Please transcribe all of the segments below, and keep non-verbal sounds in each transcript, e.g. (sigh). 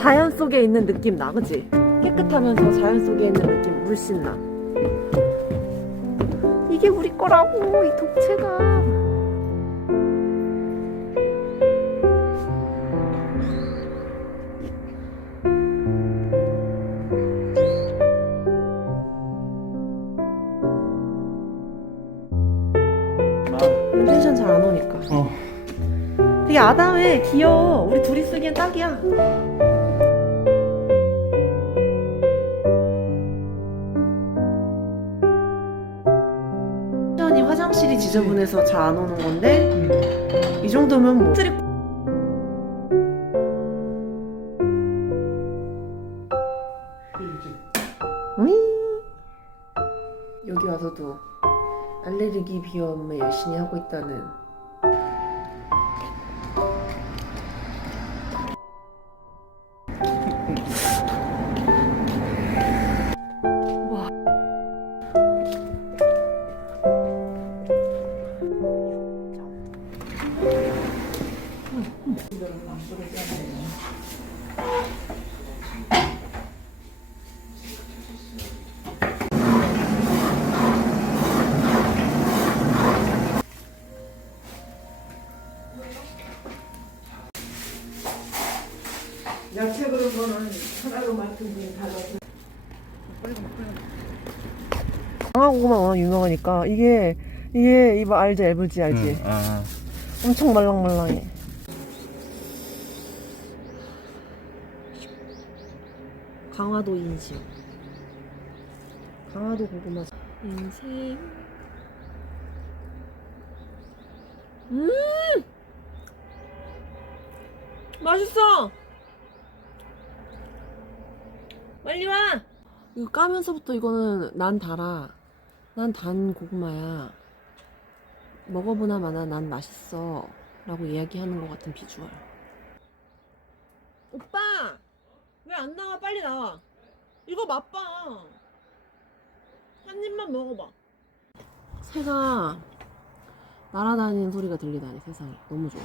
자연 속에 있는 느낌 나, 그지? 깨끗하면서 자연 속에 있는 느낌 물씬 나. 이게 우리 거라고, 이 독채가. 텐션 잘 안 오니까. 어. 되게 아담해, 귀여워. 우리 둘이 쓰기엔 딱이야. 화장실이 지저분해서 잘 안 오는 건데, 이 정도면 뭐. 쓰리-. 여기 와서도 알레르기 비염에 열심히 하고 있다는 야채 그런 거는 하나로 맡은 분이 달라서 강화고구마 유명하니까 이게 이게 이거 알지? 엘브지 알지? 응, 아. 엄청 말랑말랑해 강화도 인심. 강화도 고구마. 인생 음! 맛있어! 빨리 와! 이거 까면서부터 이거는 난 달아. 난 단 고구마야. 먹어보나 마나 난 맛있어. 라고 이야기하는 것 같은 비주얼. 오빠 왜 안 나와? 빨리 나와. 이거 맛봐. 한 입만 먹어봐. 새가 날아다니는 소리가 들리다니 세상에. 너무 좋아.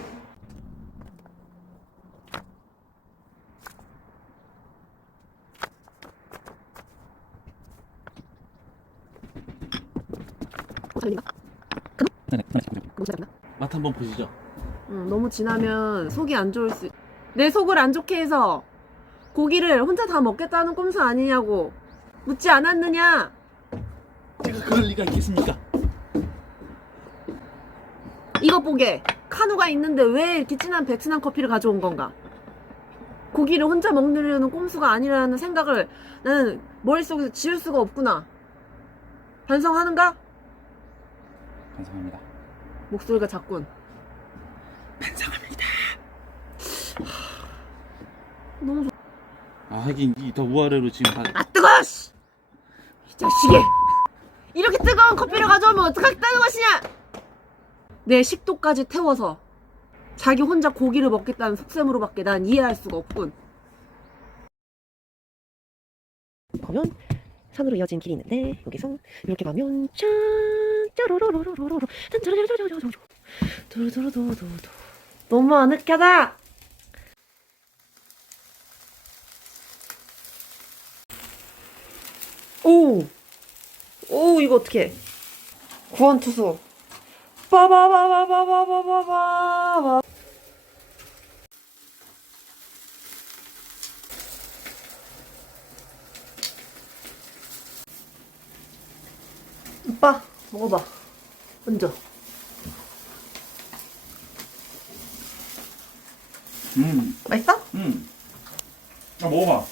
맛 한번 보시죠. 응, 너무 진하면 속이 안 좋을 수. 내 속을 안 좋게 해서 고기를 혼자 다 먹겠다는 꼼수 아니냐고 묻지 않았느냐? 제가 그럴 리가 있겠습니까? 이것 보게 카누가 있는데 왜 이렇게 진한 백순한 커피를 가져온 건가? 고기를 혼자 먹으려는 꼼수가 아니라는 생각을 나는 머릿속에서 지울 수가 없구나. 반성하는가? 감사합니다. 목소리가 작군. 반성합니다. 너무 좋... 아 하긴 이더 우아래로 지금 다 아 뜨거워! 씨! 이 자식이! 이렇게 뜨거운 커피를 가져오면 어떡하겠다는 것이냐! 내 식도까지 태워서 자기 혼자 고기를 먹겠다는 속셈으로밖에 난 이해할 수가 없군. 보면 산으로 이어진 길이 있는데 여기서 이렇게 가면 짠 짜로로로로로로 짠짜라라라라라로 도로도로도도도 너무 아늑하다. 오! 오, 이거 어떡해. 구원투수. 빠바바바바바바바바. 오빠, 먹어봐. 먼저. 음, 맛있어? 음. 아 먹어봐.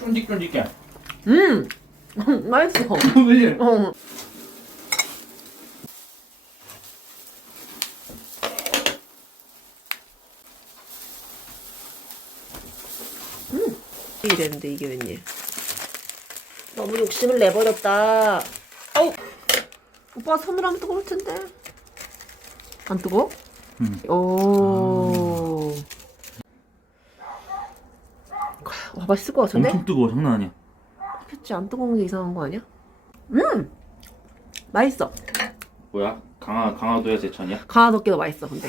쫀득쫀득해. 음! 맛있어. (laughs) 그지? 어. 음, 이랬는데 이게 웬일? 너무 욕심을 내버렸다. 아우, 오빠 손으로 하면 뜨거울 텐데. 안 뜨거? 음. 오. 와 맛있을 것 같은데? 엄청 뜨거워 장난 아니야. 표지 안 뜨거운 게 이상한 거 아니야? 음! 맛있어. 뭐야? 강화 강화도야 제천이야? 강화도끼도 맛있어, 근데.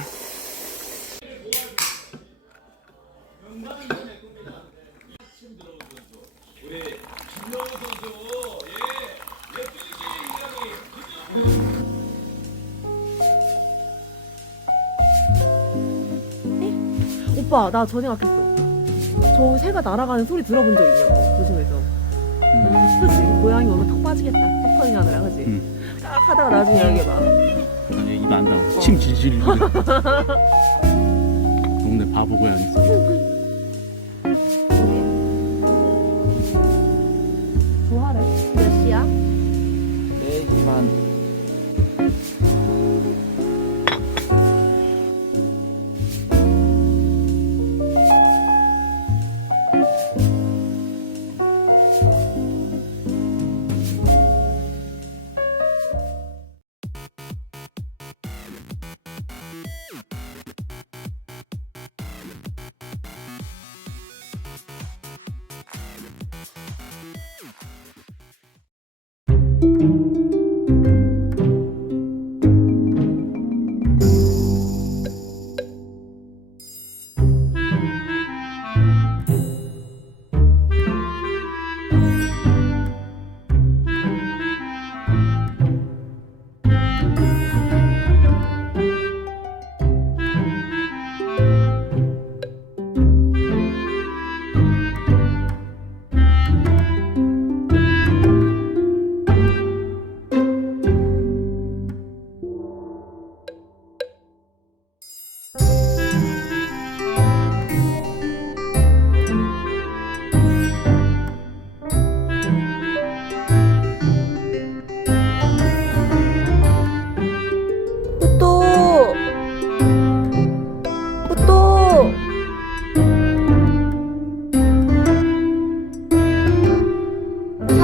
오빠, 나 전에 갔겠어. 저 새가 날아가는 소리 들어본 적 있냐고, 도심에서. 음. 그치 고양이 오면 턱 빠지겠다. 패턴이 하느라 그지. 음. 딱 하다가 나중에 여기 봐. 아니 입안 닿아. 어. 침 질질. 동네 바보 고양이 있어. 좋아래. 몇 시야? 네 이만.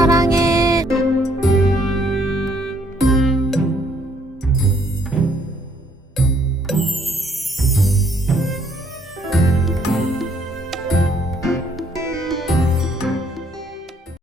사랑해.